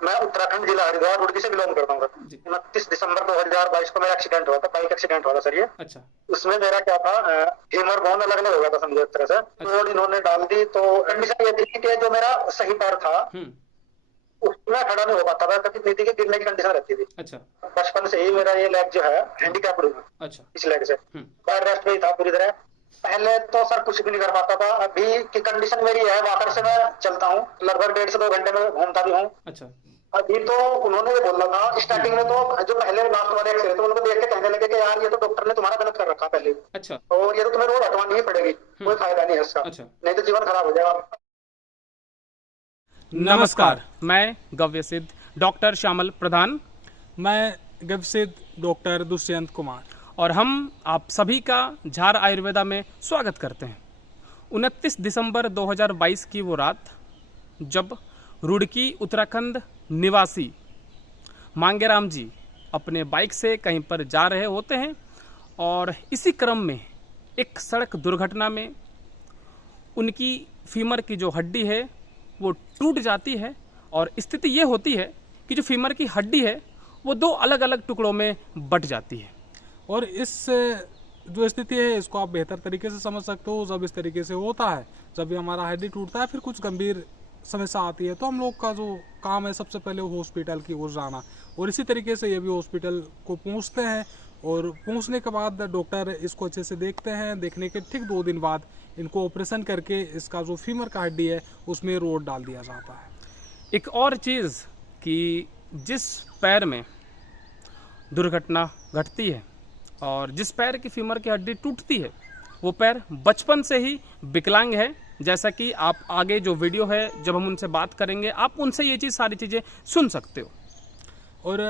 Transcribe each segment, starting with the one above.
मैं उत्तराखंड जिला हरिद्वार रुड़की से बिलोंग करता हूँ। जी। 29 दिसंबर 2022 को मेरा एक्सीडेंट हुआ था, बाइक एक्सीडेंट हुआ था सर ये। अच्छा। उसमें मेरा क्या था, फीमर बोन अलग अलग हो गया था समझो एक तरह से। अच्छा। तो इन्होंने डाल दी, तो कंडीशन ये थी कि जो मेरा सही पैर था हम्म। उसमें खड़ा नहीं हो पाता था, क्योंकि नीति की गिरने की कंडीशन रहती थी। अच्छा। बचपन से ही मेरा ये लेग जो है हैंडीकैप्ड हूँ अच्छा। इस लेग से। हम्म। पैर रेस्ट में ही था पूरी तरह। पहले तो सर कुछ भी नहीं कर पाता था। अभी की कंडीशन मेरी है, वॉकर से मैं चलता हूँ, लगभग 1.5 से 2 घंटे में घूमता भी हूँ। अच्छा। अभी तो उन्होंने ये बोला था स्टार्टिंग में, तो जो पहले लास्ट वाले एक्सरे थे उनको देख के कहने लगे कि यार ये तो डॉक्टर ने तुम्हारा गलत कर रखा पहले, अच्छा। तो ये तो तुम्हें रोड हटवानी ही पड़ेगी, कोई फायदा नहीं है इसका, अच्छा। नहीं तो जीवन खराब हो जाएगा। नमस्कार, मैं गव्य सिद्ध डॉक्टर श्यामल प्रधान मैं गवसिद डॉक्टर दुष्यंत कुमार और हम आप सभी का झार आयुर्वेदा में स्वागत करते हैं। 29 दिसंबर 2022 की वो रात जब रुड़की उत्तराखंड निवासी मांगेराम जी अपने बाइक से कहीं पर जा रहे होते हैं और इसी क्रम में एक सड़क दुर्घटना में उनकी फीमर की जो हड्डी है वो टूट जाती है और स्थिति ये होती है कि जो फीमर की हड्डी है वो दो अलग अलग टुकड़ों में बट जाती है। और इस जो स्थिति है इसको आप बेहतर तरीके से समझ सकते हो जब इस तरीके से होता है, जब भी हमारा हड्डी टूटता है फिर कुछ गंभीर समस्या आती है तो हम लोग का जो काम है सबसे पहले वो हॉस्पिटल की ओर जाना, और इसी तरीके से ये भी हॉस्पिटल को पहुंचते हैं और पहुंचने के बाद डॉक्टर इसको अच्छे से देखते हैं। देखने के ठीक 2 दिन बाद इनको ऑपरेशन करके इसका जो फीमर का हड्डी है उसमें रोड डाल दिया जाता है। एक और चीज़ कि जिस पैर में दुर्घटना घटती है और जिस पैर की फीमर की हड्डी टूटती है वो पैर बचपन से ही विकलांग है। जैसा कि आप आगे जो वीडियो है जब हम उनसे बात करेंगे आप उनसे ये चीज़ सारी चीज़ें सुन सकते हो। और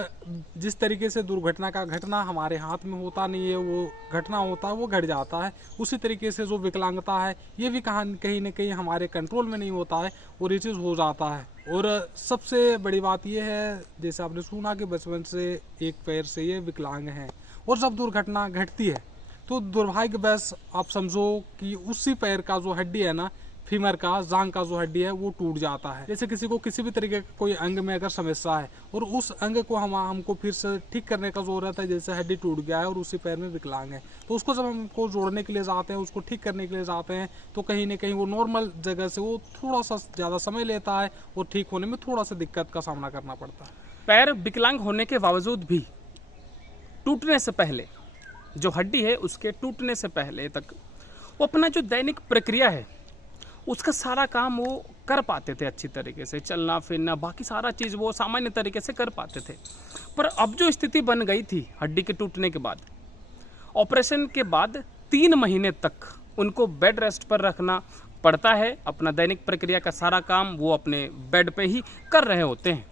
जिस तरीके से दुर्घटना का घटना हमारे हाथ में होता नहीं है, वो घटना होता है वो घट जाता है, उसी तरीके से जो विकलांगता है ये भी कहीं न कहीं हमारे कंट्रोल में नहीं होता है और ये चीज़ हो जाता है। और सबसे बड़ी बात ये है, जैसे आपने सुना कि बचपन से एक पैर से ये विकलांग हैं और जब दुर्घटना घटती है तो दुर्भाग्यवश आप समझो कि उसी पैर का जो हड्डी है ना, फीमर का जांग का जो हड्डी है वो टूट जाता है। जैसे किसी को किसी भी तरीके का कोई अंग में अगर समस्या है और उस अंग को हमको फिर से ठीक करने का जोर रहता है, जैसे हड्डी टूट गया है और उसी पैर में विकलांग है, तो उसको जब हमको जोड़ने के लिए जाते हैं, उसको ठीक करने के लिए जाते हैं तो कहीं ना कहीं वो नॉर्मल जगह से वो थोड़ा सा ज़्यादा समय लेता है और ठीक होने में थोड़ा सा दिक्कत का सामना करना पड़ता है। पैर विकलांग होने के बावजूद भी टूटने से पहले जो हड्डी है उसके टूटने से पहले तक वो अपना जो दैनिक प्रक्रिया है उसका सारा काम वो कर पाते थे अच्छी तरीके से, चलना फिरना बाकी सारा चीज़ वो सामान्य तरीके से कर पाते थे। पर अब जो स्थिति बन गई थी हड्डी के टूटने के बाद, ऑपरेशन के बाद 3 महीने तक उनको बेड रेस्ट पर रखना पड़ता है। अपना दैनिक प्रक्रिया का सारा काम वो अपने बेड पे ही कर रहे होते हैं।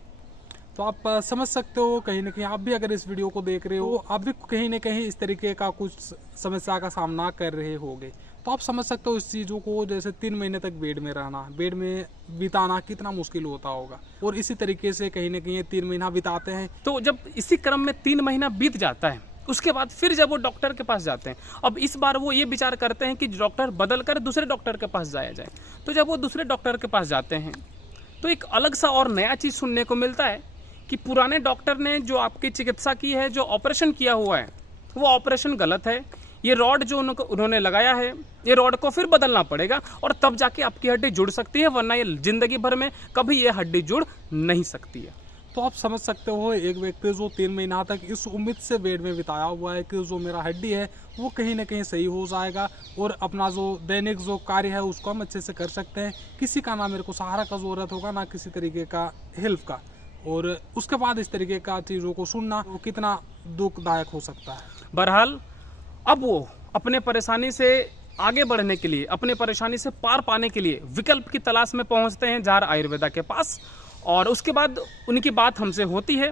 तो आप समझ सकते हो कहीं ना कहीं आप भी अगर इस वीडियो को देख रहे हो आप भी कहीं ना कहीं इस तरीके का कुछ समस्या का सामना कर रहे होगे, तो आप समझ सकते हो इस चीज़ों को। जैसे 3 महीने तक बेड में रहना, बेड में बिताना कितना मुश्किल होता होगा, और इसी तरीके से कहीं ना कहीं 3 महीना बिताते हैं। तो जब इसी क्रम में 3 महीना बीत जाता है उसके बाद फिर जब वो डॉक्टर के पास जाते हैं, अब इस बार वो ये विचार करते हैं कि डॉक्टर बदल कर दूसरे डॉक्टर के पास जाया जाए। तो जब वो दूसरे डॉक्टर के पास जाते हैं तो एक अलग सा और नया चीज़ सुनने को मिलता है कि पुराने डॉक्टर ने जो आपकी चिकित्सा की है, जो ऑपरेशन किया हुआ है वो ऑपरेशन गलत है, ये रॉड जो उन्होंने लगाया है ये रॉड को फिर बदलना पड़ेगा और तब जाके आपकी हड्डी जुड़ सकती है, वरना ये जिंदगी भर में कभी ये हड्डी जुड़ नहीं सकती है। तो आप समझ सकते हो एक व्यक्ति जो 3 महीना तक इस उम्मीद से बेड में बिताया हुआ है कि जो मेरा हड्डी है वो कहीं ना कहीं सही हो जाएगा और अपना जो दैनिक जो कार्य है उसको हम अच्छे से कर सकते हैं, किसी का ना मेरे को सहारा का जरूरत होगा ना किसी तरीके का हेल्प का, और उसके बाद इस तरीके का चीज़ों को सुनना वो कितना दुखदायक हो सकता है। बहरहाल अब वो अपने परेशानी से आगे बढ़ने के लिए, अपने परेशानी से पार पाने के लिए विकल्प की तलाश में पहुंचते हैं झार आयुर्वेदा के पास, और उसके बाद उनकी बात हमसे होती है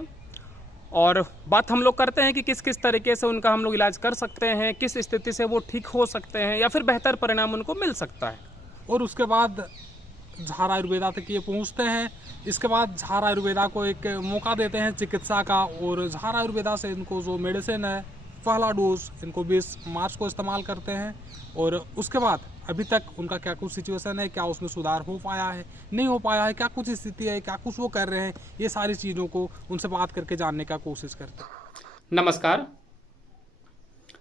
और बात हम लोग करते हैं कि किस किस तरीके से उनका हम लोग इलाज कर सकते हैं, किस स्थिति से वो ठीक हो सकते हैं या फिर बेहतर परिणाम उनको मिल सकता है। और उसके बाद झार आयुर्वेदा तक ये पहुंचते हैं। इसके बाद झार आयुर्वेदा को एक मौका देते हैं चिकित्सा का, और झार आयुर्वेदा से इनको जो मेडिसिन है पहला डोज इनको 20 मार्च को इस्तेमाल करते हैं, और उसके बाद अभी तक उनका क्या कुछ सिचुएशन है, क्या उसमें सुधार हो पाया है, नहीं हो पाया है, क्या कुछ स्थिति है, क्या कुछ वो कर रहे हैं, ये सारी चीज़ों को उनसे बात करके जानने का कोशिश करते हैं। नमस्कार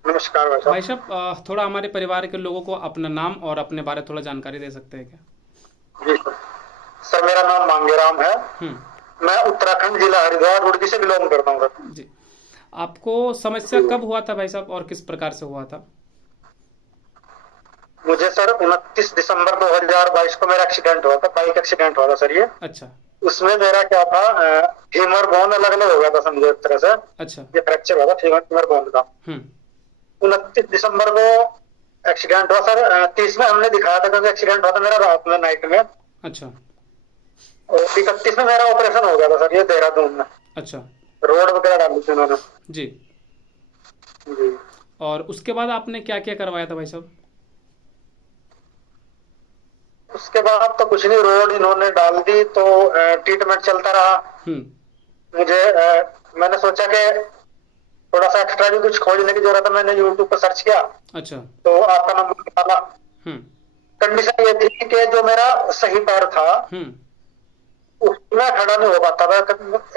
नमस्कार भाई साहब, थोड़ा हमारे परिवार के लोगों को अपना नाम और अपने बारे में थोड़ा जानकारी दे सकते हैं क्या? जी सर, मेरा नाम मांगेराम है। मैं उत्तराखंड जिला हरिद्वार रुड़की से बिलोंग करता हूँ सर। जी, आपको समस्या कब हुआ था भाई साहब और किस प्रकार से हुआ था? मुझे सर 29 दिसंबर 2022 को मेरा एक्सीडेंट हुआ था, बाइक एक्सीडेंट हुआ था सर ये। अच्छा। उसमें मेरा क्या था, फीमर बोन अलग अलग हो गया था समझो एक तरह से। अच्छा। ये फ्रैक्चर हुआ था फीमर बोन का। 29 दिसंबर को एक्सीडेंट हुआ सर। 30 में हमने दिखाया था क्योंकि एक्सीडेंट हुआ था मेरा रात में, नाइट में। अच्छा। और 31 में मेरा ऑपरेशन हो गया था सर, ये देहरादून में। अच्छा। रोड वगैरह डाली थी उन्होंने जी। जी। और उसके बाद आपने क्या क्या करवाया था भाई साहब? उसके बाद तो कुछ नहीं, रोड इन्होंने डाल दी तो ट्रीटमेंट चलता रहा। मुझे मैंने सोचा कि थोड़ा सा एक्स्ट्रा भी कुछ खोजने की जरूरत है, मैंने यूट्यूब पर सर्च किया। अच्छा। तो आपका नंबर निकाला। कंडीशन ये थी कि जो मेरा सही पैर था उसमें खड़ा नहीं हो पाता था।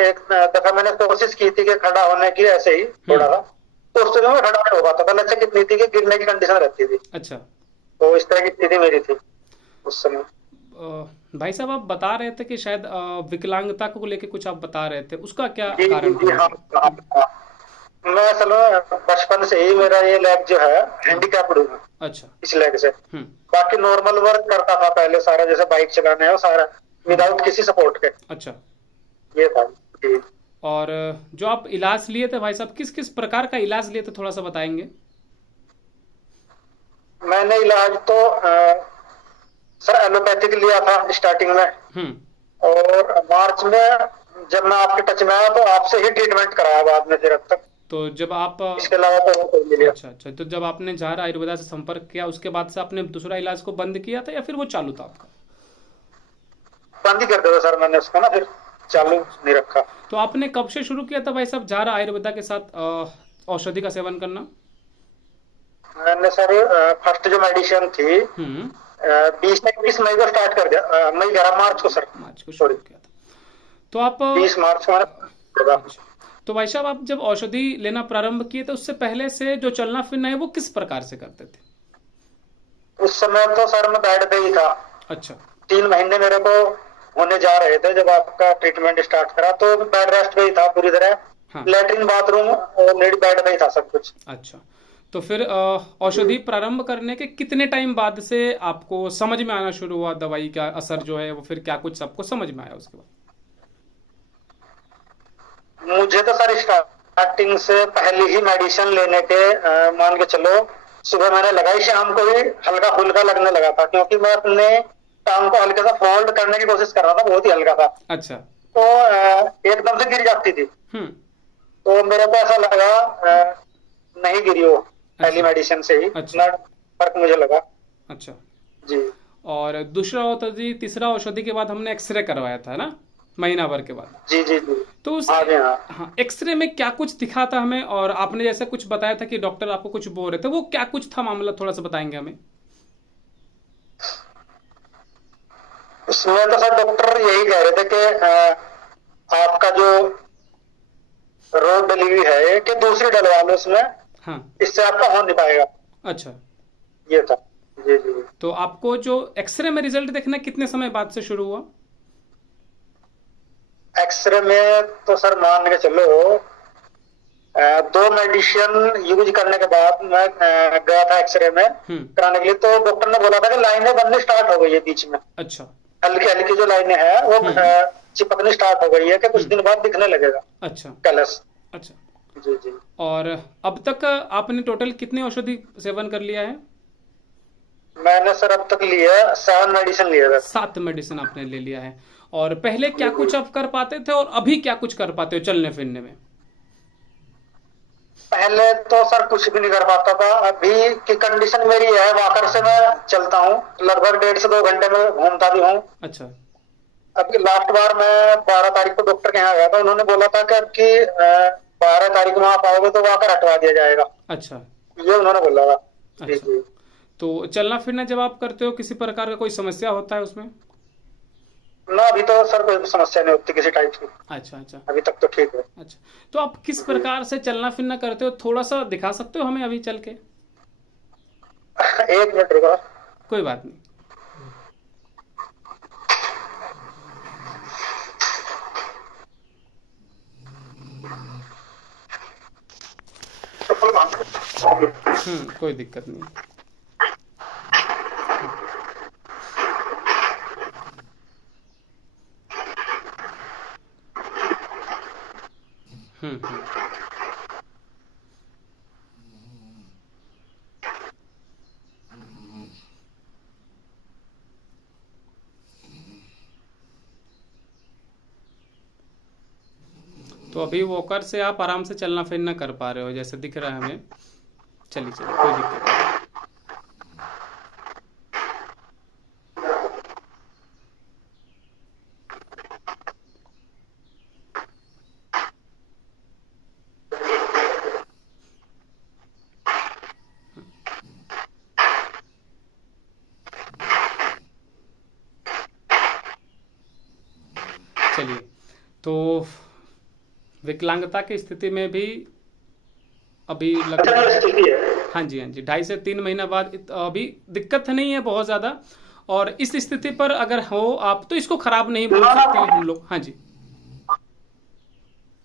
एक दफा मैंने कोशिश की थी कि खड़ा होने की, ऐसे ही थोड़ा सा, तो उससे मैं खड़ा नहीं हो पाता था। लचक कितनी थी कि गिरने की कंडीशन रहती थी। अच्छा। तो इस तरह की स्थिति मेरी थी उस समय। भाई साहब, आप बता रहे थे कि शायद विकलांगता को लेके कुछ आप बता रहे थे, उसका क्या कारण था? हाँ। मैं असल में बचपन से ही मेरा ये लेग जो है हैंडीकैप्ड हूँ। अच्छा। इस लेग से बाकी नॉर्मल वर्क करता था पहले सारा, जैसे बाइक चलाना है वो सारा विदाउट किसी सपोर्ट के। अच्छा। ये था। और जो आप इलाज लिए थे भाई साहब, किस किस प्रकार का इलाज लिए थे, थोड़ा सा बताएंगे? मैंने इलाज तो सर एलोपैथिक लिया था स्टार्टिंग में, और मार्च में जब मैं आपके टच में आया तो आपसे ही ट्रीटमेंट कराया बाद में फिर अब तक। तो जब आप इसके अलावा तो लिया। अच्छा अच्छा, तो जब आपने झार आयुर्वेदा से संपर्क किया उसके बाद से आपने दूसरा इलाज को बंद किया था या फिर वो चालू था आपका? बंद ही कर दिया सर मैंने उसको ना, फिर चालू नहीं रखा। तो आपने कब से शुरू किया था भाई साहब झार आयुर्वेदा के साथ औषधि का सेवन करना? मैंने सर फर्स्ट जो मेडिसिन थी 20-21 मई को स्टार्ट कर दिया। मई 11 मार्च को सर, मार्च को शुरू किया था। तो आप 20 मार्च को। तो भाई साहब, आप जब औषधि लेना प्रारंभ किए तो उससे पहले से जो चलना फिरना है वो किस प्रकार से करते थे? उस समय तो सर मैं बेड पे ही था। अच्छा। 3 महीने मेरे को होने जा रहे थे जब आपका ट्रीटमेंट स्टार्ट करा, तो बेड रेस्ट पे ही था पूरी तरह। हाँ। लेटरिन बाथरूम ऑलरेडी बेड पे ही था सब कुछ। अच्छा। तो फिर औषधि प्रारंभ करने के कितने टाइम बाद से आपको समझ में आना शुरू हुआ दवाई का असर जो है वो, फिर क्या कुछ सबको समझ में आया उसके बाद? मुझे तो सर स्टार्टिंग से पहले ही मेडिसिन लेने के मान के चलो सुबह मैंने लगाई, शाम को ही हल्का फुल्का लगने लगा था, क्योंकि मैं अपने टांग को हल्के सा फोल्ड करने की कोशिश कर रहा था, बहुत ही हल्का था। अच्छा। तो एकदम से गिर जाती थी। तो मेरे को ऐसा लगा नहीं गिरी वो। अच्छा। पहली मेडिसिन से ही फर्क मुझे लगा। अच्छा जी। और दूसरा औषधि, तीसरा औषधि के बाद हमने एक्सरे करवाया था ना, महीना भर के बाद? जी जी जी। तो उस हाँ, एक्सरे में क्या कुछ दिखा था हमें, और आपने जैसे कुछ बताया था कि डॉक्टर आपको कुछ बोल रहे थे, वो क्या कुछ था मामला, थोड़ा सा बताएंगे हमें? उसमें तो सर डॉक्टर यही कह रहे थे कि आपका जो रोड डिलीवरी है कि दूसरी डलवा लो उसमें। हाँ। इससे आपका हो नहीं पाएगा। अच्छा। ये था। जी जी। तो आपको जो एक्सरे में रिजल्ट देखना कितने समय बाद से शुरू हुआ? एक्सरे में तो सर मान के चलो 2 मेडिसिन यूज करने के बाद मैं गया था एक्सरे में कराने के लिए, तो डॉक्टर ने बोला था कि लाइनें बननी स्टार्ट हो गई है बीच में। अच्छा। हल्की हल्की जो लाइनें हैं वो चिपकनी स्टार्ट हो गई है कि कुछ दिन बाद दिखने लगेगा। अच्छा। कलर्स। अच्छा। जी जी। और अब तक आपने टोटल कितनी औषधि सेवन कर लिया है? मैंने सर अब तक लिया 7 मेडिसिन लिया था। 7 मेडिसिन आपने ले लिया है। और पहले क्या कुछ आप कर पाते थे और अभी क्या कुछ कर पाते हो चलने फिरने में? पहले तो सर कुछ भी नहीं कर पाता था। अभी की कंडीशन मेरी है, वॉकर से मैं चलता हूँ, लगभग 1.5 से 2 घंटे में घूमता भी हूँ। अच्छा। अभी लास्ट बार मैं 12 तारीख को डॉक्टर के यहाँ गया था, उन्होंने बोला था कि 12 तारीख को आप आओगे तो वहां कर हटवा दिया जाएगा, अच्छा ये उन्होंने बोला था। जी अच्छा। जी। तो चलना फिरना जब आप करते हो किसी प्रकार का कोई समस्या होता है उसमें? ना अभी तो सर कोई समस्या नहीं होती किसी टाइप की, अच्छा अच्छा अभी तक तो ठीक है। अच्छा। तो आप किस प्रकार से चलना फिरना करते हो, थोड़ा सा दिखा सकते हो हमें अभी चल के? 1 मिनट रुको। कोई बात नहीं। कोई दिक्कत नहीं। हम्म। तो अभी वॉकर से आप आराम से चलना फिरना कर पा रहे हो जैसे दिख रहा है हमें। चलिए चलिए, कोई दिक्कत नहीं। चलिए, तो विकलांगता की स्थिति में भी अभी लगभग, स्थिति है। हाँ जी हाँ जी, 2.5 से 3 महीना बाद अभी दिक्कत नहीं है बहुत ज़्यादा। और इस स्थिति पर अगर हो आप तो इसको खराब नहीं बोल सकते हैं हम लोग। हाँ जी,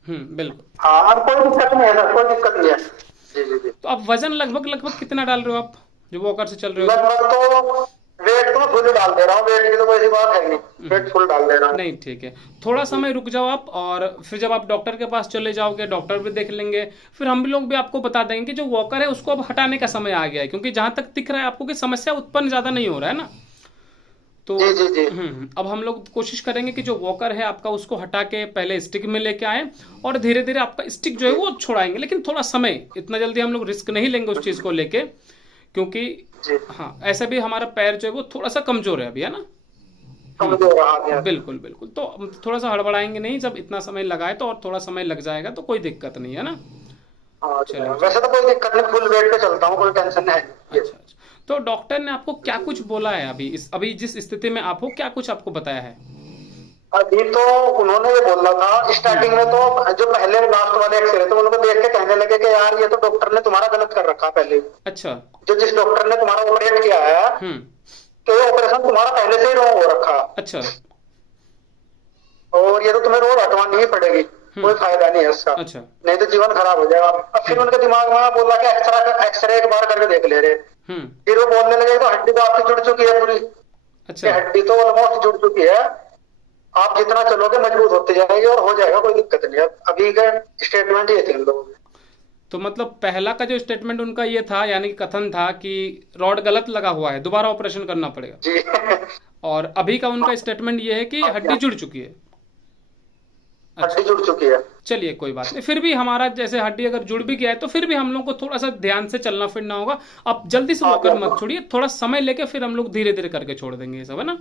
बिल्कुल। हाँ कोई दिक्कत नहीं है सर, कोई दिक्कत नहीं है। जी जी जी। तो आप वजन लगभग लगभग कितना डाल रहे हो आप जो वॉकर से चल रहे हो? लगभग तो वेट तो फुल डाल दे रहा हूँ, वेट की तो कोई ऐसी बात है नहीं, वेट फुल डाल दे रहा हूँ। नहीं ठीक है, थोड़ा समय रुक जाओ आप, और फिर जब आप डॉक्टर के पास चले जाओगे डॉक्टर भी देख लेंगे, फिर हम लोग भी आपको बता देंगे कि जो वॉकर है उसको अब हटाने का समय आ गया है, क्योंकि जहां तक दिख रहा है आपको कि समस्या उत्पन्न ज्यादा नहीं हो रहा है ना। तो जी जी जी। अब हम लोग कोशिश करेंगे कि जो वॉकर है आपका उसको हटा के पहले स्टिक में लेके आए, और धीरे धीरे आपका स्टिक जो है वो छोड़ाएंगे, लेकिन थोड़ा समय, इतना जल्दी हम लोग रिस्क नहीं लेंगे उस चीज को लेके, क्योंकि हाँ ऐसे भी हमारा पैर जो है वो थोड़ा सा कमजोर है अभी, है ना। बिल्कुल बिल्कुल, तो थोड़ा सा हड़बड़ाएंगे नहीं, जब इतना समय लगाए तो, और थोड़ा समय लग जाएगा तो कोई दिक्कत नहीं है ना। चलो वैसे तो कोई दिक्कत नहीं, फुल वेट पे चलता हूँ, कोई टेंशन नहीं है। अच्छा अच्छा। तो डॉक्टर ने आपको क्या कुछ बोला है अभी जिस स्थिति में आप हो, क्या कुछ आपको बताया है? अभी तो उन्होंने ये बोला था स्टार्टिंग में, तो जो पहले लास्ट वाले एक्सरे थे उनको देख के कहने लगे कि यार ये तो डॉक्टर ने तुम्हारा गलत कर रखा पहले। अच्छा। जो जिस डॉक्टर ने तुम्हारा ऑपरेट किया है तो ये ऑपरेशन तुम्हारा पहले से ही रॉन्ग हो रखा। अच्छा। और ये तो तुम्हें रोज हटवानी ही पड़ेगी, कोई फायदा नहीं है इसका। अच्छा। नहीं तो जीवन खराब हो जाएगा। अब फिर उनके दिमाग में बोला कि एक्सरे एक बार करके देख ले रहे। फिर वो बोलने लगे तो हड्डी तो आपकी जुड़ चुकी है पूरी। अच्छा। हड्डी तो ऑलमोस्ट जुड़ चुकी है, आप जितना चलोगे मजबूत होते जाएगी और हो जाएगा, कोई दिक्कत नहीं है। अभी का स्टेटमेंट ये थे उन लोगों के। तो मतलब पहला का जो स्टेटमेंट उनका ये था, यानी कि कथन था कि रॉड गलत लगा हुआ है, दोबारा ऑपरेशन करना पड़ेगा जी। और अभी का उनका स्टेटमेंट ये है कि हड्डी जुड़ चुकी है। हड्डी जुड़ चुकी है। चलिए कोई बात नहीं, फिर भी हमारा जैसे हड्डी अगर जुड़ भी गया है तो फिर भी हम लोग को थोड़ा सा ध्यान से चलना फिरना होगा। आप जल्दी से वॉकर मत छोड़िए, थोड़ा समय लेके फिर हम लोग धीरे धीरे करके छोड़ देंगे ये सब, है ना।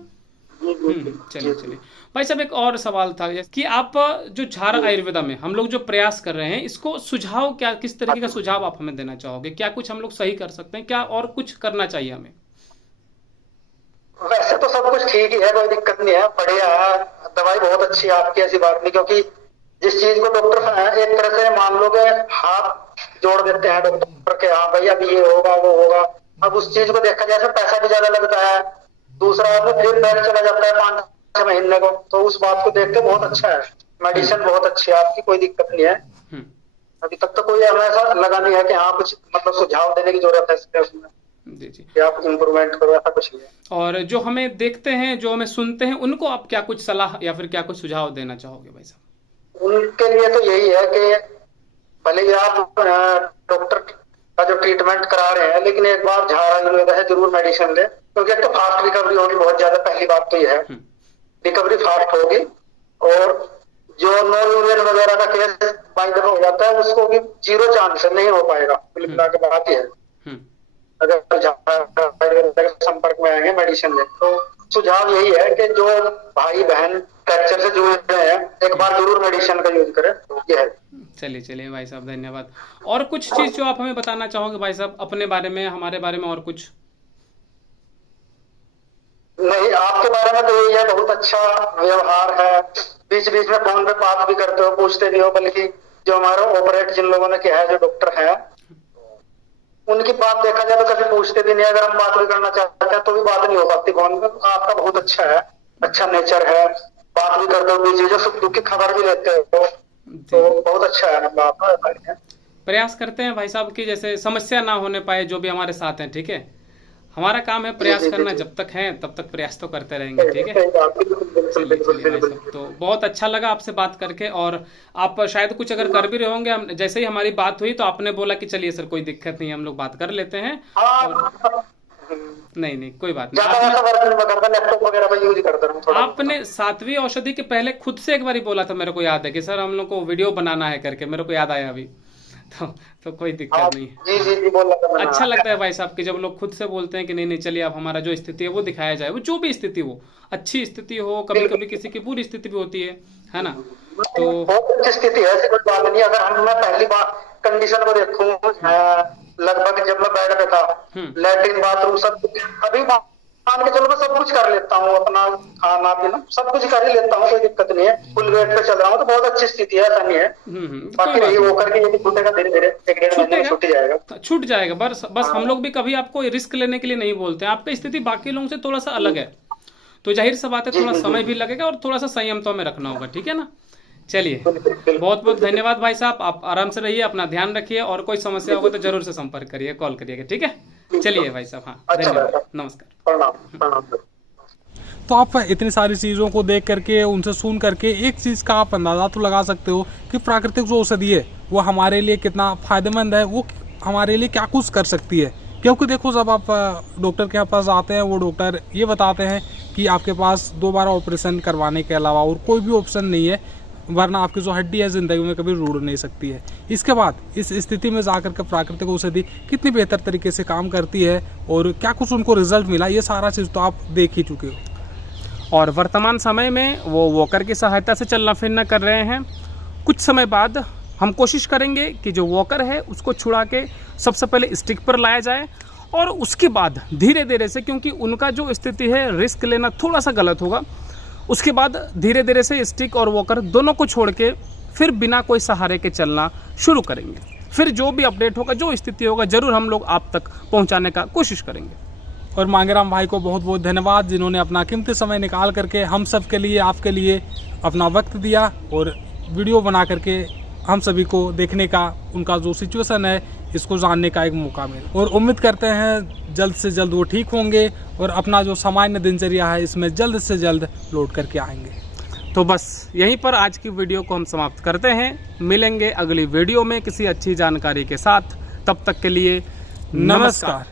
चलिए चलिए भाई साहब, एक और सवाल था कि आप जो झार आयुर्वेदा में हम लोग जो प्रयास कर रहे हैं, इसको सुझाव क्या, किस तरीके का सुझाव आप हमें देना चाहोगे? क्या कुछ हम लोग सही कर सकते हैं, क्या और कुछ करना चाहिए हमें? वैसे तो सब कुछ ठीक ही है, कोई दिक्कत नहीं है, बढ़िया है, दवाई बहुत अच्छी है आपकी, ऐसी बात नहीं। क्योंकि जिस चीज को डॉक्टर एक तरह से मान लो कि हाथ जोड़ देते हैं डॉक्टर के, हाँ भाई अब ये होगा वो होगा। अब उस चीज को देखा जाए तो पैसा भी ज्यादा लगता है, दूसरा आदमी फिर बैठ चला जाता है 5-6 महीने को। तो उस बात को देख के बहुत अच्छा है, मेडिसिन बहुत अच्छी है आपकी, कोई दिक्कत नहीं है। अभी तक तो कोई हमें ऐसा लगा नहीं है कि हाँ कुछ मतलब सुझाव देने की जरूरत है उसमें जी जी, कि आप इम्प्रूवमेंट करो, ऐसा कुछ नहीं है। और जो हमें देखते हैं, जो हमें सुनते हैं, उनको आप क्या कुछ सलाह या फिर क्या कुछ सुझाव देना चाहोगे भाई साहब? उनके लिए तो यही है कि भले ही आप डॉक्टर का जो ट्रीटमेंट करा रहे हैं, लेकिन एक बार झार आयुर्वेदा से जरूर मेडिसिन ले, क्योंकि एक तो फास्ट रिकवरी होगी बहुत ज्यादा, पहली बात तो ये है रिकवरी फास्ट होगी। और जो नो यूरिन वगैरह का केस बाई दफा हो जाता है उसको भी 0 चांस नहीं हो पाएगा, मिला के बात ही है। अगर संपर्क में आएंगे मेडिसिन ले तो सुझाव यही है कि जो भाई बहन फ्रैक्चर से जूझ रहे हैं एक बार जरूर मेडिसिन का यूज करें। ये है। चलिए भाई साहब, धन्यवाद। और कुछ चीज जो आप हमें बताना चाहोगे भाई साहब, अपने बारे में, हमारे बारे में, और कुछ? नहीं, आपके बारे में तो यही है, बहुत अच्छा व्यवहार है, बीच बीच में फोन पे बात भी करते हो, पूछते भी हो, बल्कि जो हमारा ऑपरेट जिन लोगों ने किया है, जो डॉक्टर है, उनकी बात देखा जाए तो कभी पूछते भी नहीं। अगर हम बात भी करना चाहते हैं तो भी बात नहीं हो पाती फोन में। आपका बहुत अच्छा है, अच्छा नेचर है, बात भी करते हो, बीच बीच सुख दुख की खबर भी लेते हो, तो बहुत अच्छा है। मतलब आपका प्रयास करते हैं भाई साहब की जैसे समस्या ना होने पाए जो भी हमारे साथ हैं, ठीक है। हमारा काम है प्रयास करना, जब तक है तब तक प्रयास तो करते रहेंगे, ठीक है। चलिए भाई साहब, तो बहुत अच्छा लगा आपसे बात करके। और आप शायद कुछ अगर कर भी रहे होंगे, हम जैसे ही हमारी बात हुई तो आपने बोला कि चलिए सर कोई दिक्कत नहीं, हम लोग बात कर लेते हैं। और नहीं कोई बात नहीं, आपने 7वीं औषधि के पहले खुद से एक बार ही बोला था, मेरे को याद है कि सर हम लोग को वीडियो बनाना है करके, मेरे को याद आया अभी। तो कोई दिक्कत नहीं है। जी बोला था। अच्छा लगता है भाई साहब कि जब लोग खुद से बोलते हैं कि नहीं चलिए आप हमारा जो स्थिति है वो दिखाया जाए, वो जो भी स्थिति हो, अच्छी स्थिति हो, कभी कभी किसी की बुरी स्थिति भी होती है ना। तो बहुत अच्छी स्थिति है, ऐसी कोई बात नहीं। अगर मैं पहली बार कंडीशन को देखूं, लगभग जब मैं बेड पे था, लैट्रिन बाथरूम सब कुछ, अभी मान के चलो मैं सब कुछ कर लेता हूँ, अपना खाना पीना सब कुछ कर ही लेता हूँ, कोई दिक्कत नहीं है। फुल वेट पे चल रहा हूँ, तो बहुत अच्छी स्थिति है, ऐसा नहीं है। बाकी रही वो करके ये छूटेगा धीरे धीरे, 1-1.5 महीने में छूट जाएगा। बस हम लोग भी कभी आपको रिस्क लेने के लिए नहीं बोलते हैं। आपकी स्थिति बाकी लोगों से थोड़ा सा अलग है, तो जाहिर सा बात है थोड़ा समय भी लगेगा और थोड़ा सा संयम तो हमें रखना होगा, ठीक है ना। चलिए बहुत बहुत धन्यवाद भाई साहब, आप आराम से रहिए, अपना ध्यान रखिए, और कोई समस्या होगा तो जरूर से संपर्क करिए, कॉल करिएगा, ठीक है। चलिए भाई साहब, हाँ धन्यवाद, नमस्कार। तो आप इतनी सारी चीज़ों को देख करके, उनसे सुन करके एक चीज़ का आप अंदाजा तो लगा सकते हो कि प्राकृतिक जो औषधि है वो हमारे लिए कितना फायदेमंद है, वो हमारे लिए क्या कुछ कर सकती है। क्योंकि देखो, जब आप डॉक्टर के पास आते हैं, वो डॉक्टर ये बताते हैं कि आपके पास दोबारा ऑपरेशन करवाने के अलावा और कोई भी ऑप्शन नहीं है, वरना आपकी जो हड्डी है ज़िंदगी में कभी रुड़ नहीं सकती है। इसके बाद इस स्थिति में जाकर के प्राकृतिक औषधि कितनी बेहतर तरीके से काम करती है और क्या कुछ उनको रिजल्ट मिला, ये सारा चीज़ तो आप देख ही चुके हो। और वर्तमान समय में वो वॉकर की सहायता से चलना फिरना कर रहे हैं। कुछ समय बाद हम कोशिश करेंगे कि जो वॉकर है उसको छुड़ा के सबसे पहले स्टिक पर लाया जाए, और उसके बाद धीरे धीरे से, क्योंकि उनका जो स्थिति है रिस्क लेना थोड़ा सा गलत होगा, उसके बाद धीरे धीरे से स्टिक और वॉकर दोनों को छोड़ के फिर बिना कोई सहारे के चलना शुरू करेंगे। फिर जो भी अपडेट होगा, जो स्थिति होगा, जरूर हम लोग आप तक पहुंचाने का कोशिश करेंगे। और मांगेराम भाई को बहुत बहुत धन्यवाद, जिन्होंने अपना कीमती समय निकाल करके हम सब के लिए, आपके लिए अपना वक्त दिया और वीडियो बना करके हम सभी को देखने का, उनका जो सिचुएशन है इसको जानने का एक मौका मिला। और उम्मीद करते हैं जल्द से जल्द वो ठीक होंगे और अपना जो सामान्य दिनचर्या है इसमें जल्द से जल्द लौट करके आएंगे। तो बस यहीं पर आज की वीडियो को हम समाप्त करते हैं। मिलेंगे अगली वीडियो में किसी अच्छी जानकारी के साथ। तब तक के लिए नमस्कार।